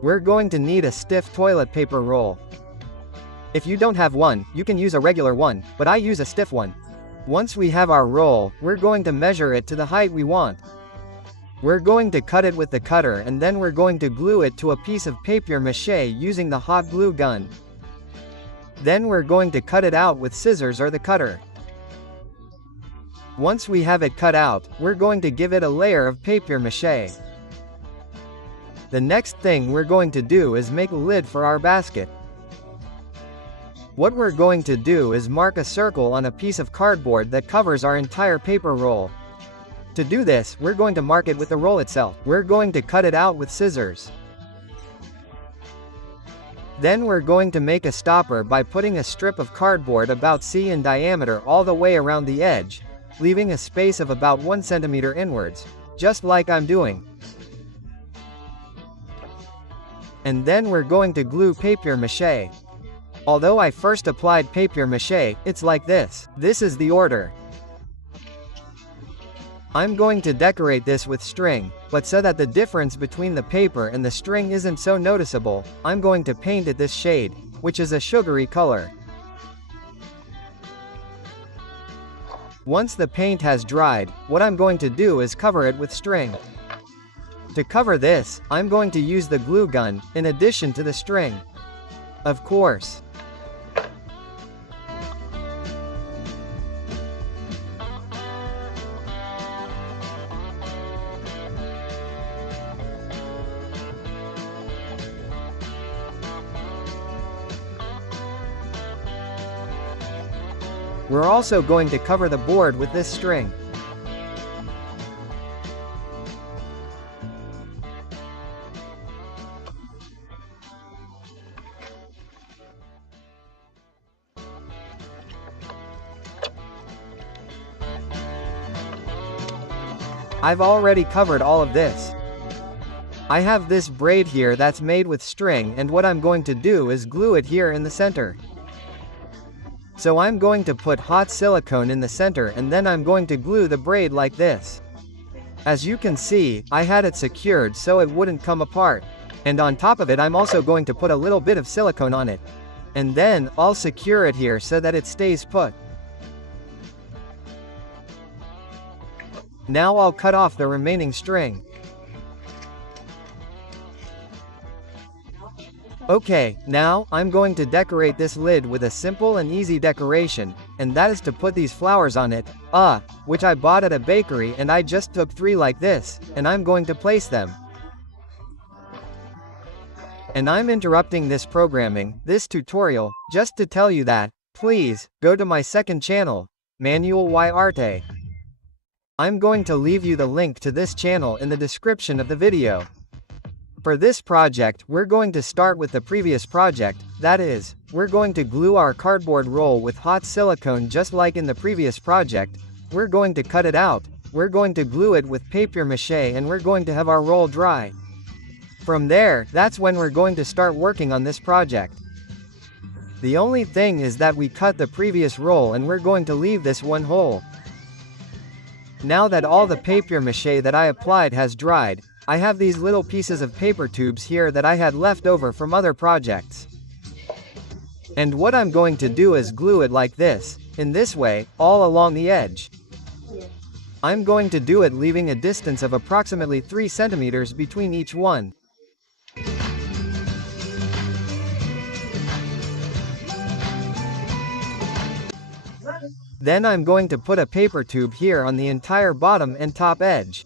we're going to need a stiff toilet paper roll. If you don't have one, you can use a regular one, but I use a stiff one. Once we have our roll, we're going to measure it to the height we want. We're going to cut it with the cutter and then we're going to glue it to a piece of papier-mâché using the hot glue gun. Then we're going to cut it out with scissors or the cutter. Once we have it cut out, we're going to give it a layer of papier-mâché. The next thing we're going to do is make a lid for our basket. What we're going to do is mark a circle on a piece of cardboard that covers our entire paper roll. To do this, we're going to mark it with the roll itself. We're going to cut it out with scissors. Then we're going to make a stopper by putting a strip of cardboard about C in diameter all the way around the edge, leaving a space of about 1 centimeter inwards, just like I'm doing. And then we're going to glue papier-mâché. Although I first applied papier-mâché, it's like this. This is the order. I'm going to decorate this with string, but so that the difference between the paper and the string isn't so noticeable, I'm going to paint it this shade, which is a sugary color. Once the paint has dried, what I'm going to do is cover it with string. To cover this, I'm going to use the glue gun, in addition to the string. Of course. We're also going to cover the board with this string. I've already covered all of this. I have this braid here that's made with string, and what I'm going to do is glue it here in the center. So I'm going to put hot silicone in the center and then I'm going to glue the braid like this. As you can see, I had it secured so it wouldn't come apart. And on top of it I'm also going to put a little bit of silicone on it. And then, I'll secure it here so that it stays put. Now I'll cut off the remaining string. Okay, now, I'm going to decorate this lid with a simple and easy decoration, and that is to put these flowers on it, which I bought at a bakery and I just took 3 like this, and I'm going to place them. And I'm interrupting this this tutorial, just to tell you that, please, go to my second channel, Manualidades. I'm going to leave you the link to this channel in the description of the video. For this project, we're going to start with the previous project, that is, we're going to glue our cardboard roll with hot silicone just like in the previous project, we're going to cut it out, we're going to glue it with papier-mâché and we're going to have our roll dry. From there, that's when we're going to start working on this project. The only thing is that we cut the previous roll and we're going to leave this one hole. Now that all the papier-mâché that I applied has dried, I have these little pieces of paper tubes here that I had left over from other projects. And what I'm going to do is glue it like this, in this way, all along the edge. I'm going to do it leaving a distance of approximately 3 centimeters between each one. Then I'm going to put a paper tube here on the entire bottom and top edge.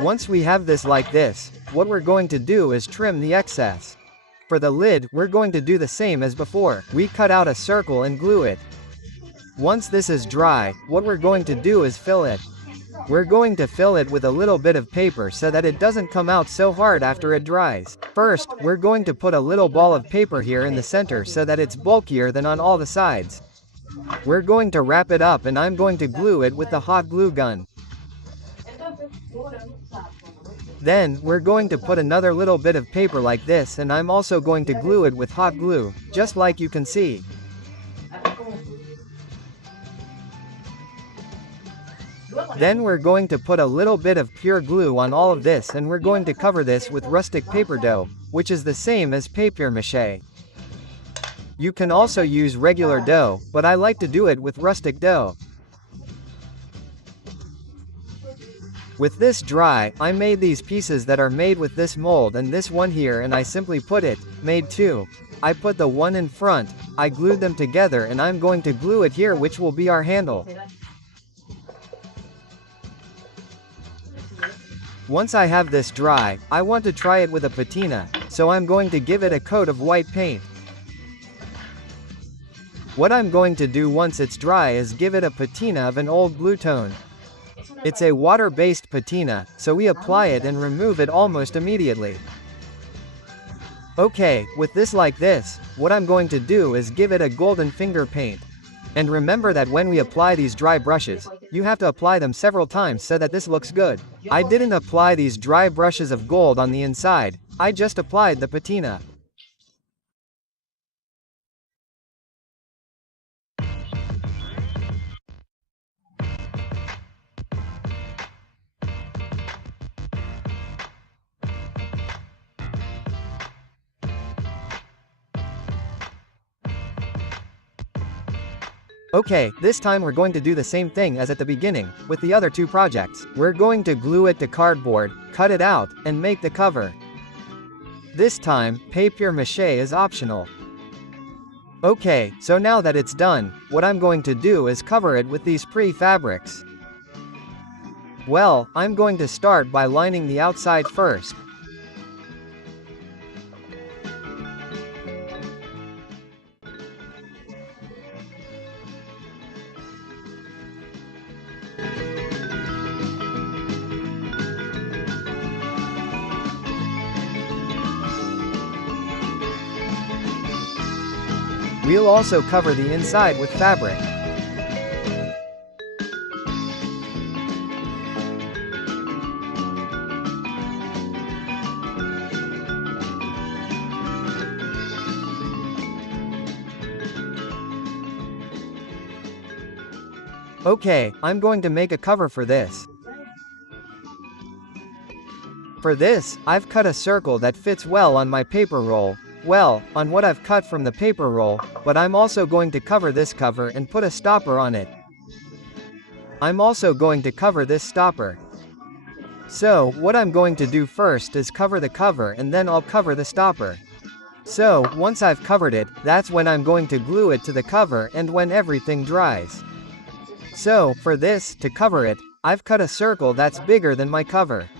Once we have this like this, what we're going to do is trim the excess. For the lid, we're going to do the same as before. We cut out a circle and glue it. Once this is dry, what we're going to do is fill it. We're going to fill it with a little bit of paper so that it doesn't come out so hard after it dries. First, we're going to put a little ball of paper here in the center so that it's bulkier than on all the sides. We're going to wrap it up and I'm going to glue it with the hot glue gun. Then, we're going to put another little bit of paper like this and I'm also going to glue it with hot glue, just like you can see. Then we're going to put a little bit of pure glue on all of this, and we're going to cover this with rustic paper dough, which is the same as papier-mâché. You can also use regular dough, but I like to do it with rustic dough. With this dry, I made these pieces that are made with this mold and this one here, and I simply put it, made two. I put the one in front, I glued them together, and I'm going to glue it here, which will be our handle. Once I have this dry, I want to try it with a patina, so I'm going to give it a coat of white paint. What I'm going to do once it's dry is give it a patina of an old blue tone. It's a water-based patina, so we apply it and remove it almost immediately. Okay, with this like this, what I'm going to do is give it a golden finger paint. And remember that when we apply these dry brushes, you have to apply them several times so that this looks good. I didn't apply these dry brushes of gold on the inside, I just applied the patina. Okay, this time we're going to do the same thing as at the beginning, with the other two projects. We're going to glue it to cardboard, cut it out, and make the cover. This time, papier-mâché is optional. Okay, so now that it's done, what I'm going to do is cover it with these pretty fabrics. Well, I'm going to start by lining the outside first. We'll also cover the inside with fabric. Okay, I'm going to make a cover for this. For this, I've cut a circle that fits well on my paper roll. Well, on what I've cut from the paper roll, but I'm also going to cover this cover and put a stopper on it. I'm also going to cover this stopper. So, what I'm going to do first is cover the cover, and then I'll cover the stopper. So, once I've covered it, that's when I'm going to glue it to the cover and when everything dries. So, for this, to cover it, I've cut a circle that's bigger than my cover.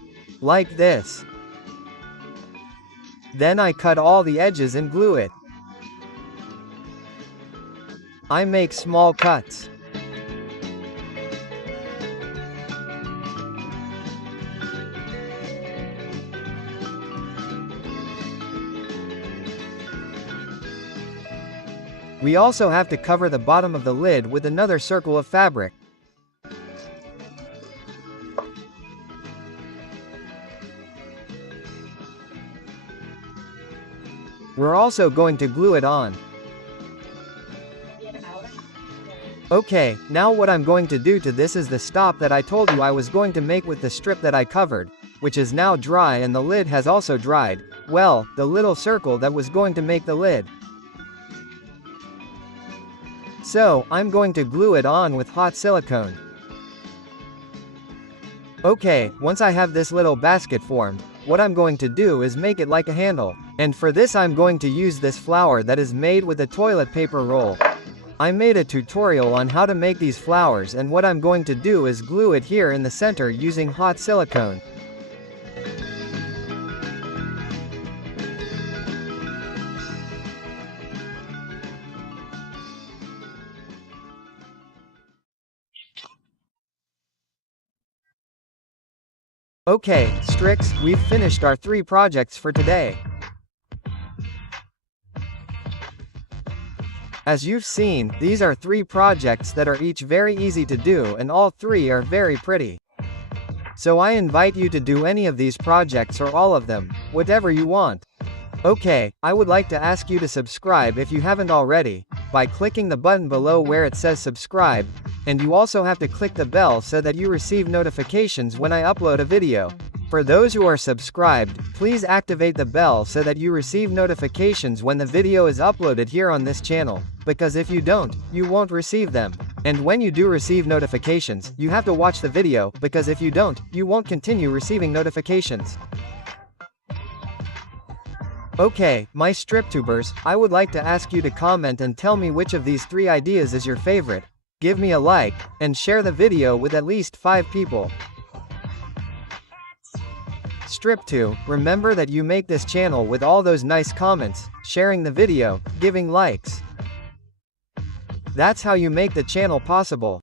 Like this. Then I cut all the edges and glue it. I make small cuts. We also have to cover the bottom of the lid with another circle of fabric. We're also going to glue it on. Okay, now what I'm going to do to this is the stop that I told you I was going to make with the strip that I covered, which is now dry, and the lid has also dried. Well, the little circle that was going to make the lid. So, I'm going to glue it on with hot silicone. Okay, once I have this little basket formed, what I'm going to do is make it like a handle. And for this I'm going to use this flower that is made with a toilet paper roll. I made a tutorial on how to make these flowers, and what I'm going to do is glue it here in the center using hot silicone. Okay, Strix, we've finished our 3 projects for today. As you've seen, these are 3 projects that are each very easy to do, and all 3 are very pretty. So I invite you to do any of these projects or all of them, whatever you want. Okay, I would like to ask you to subscribe if you haven't already, by clicking the button below where it says subscribe, and you also have to click the bell so that you receive notifications when I upload a video. For those who are subscribed, please activate the bell so that you receive notifications when the video is uploaded here on this channel, because if you don't, you won't receive them. And when you do receive notifications, you have to watch the video, because if you don't, you won't continue receiving notifications. Okay, my StripTubers, I would like to ask you to comment and tell me which of these 3 ideas is your favorite. Give me a like, and share the video with at least 5 people. Strip2, remember that you make this channel with all those nice comments, sharing the video, giving likes. That's how you make the channel possible.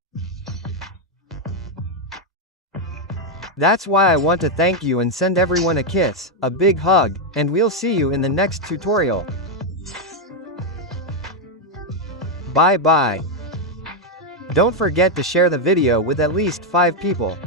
That's why I want to thank you and send everyone a kiss, a big hug, and we'll see you in the next tutorial. Bye bye. Don't forget to share the video with at least 5 people.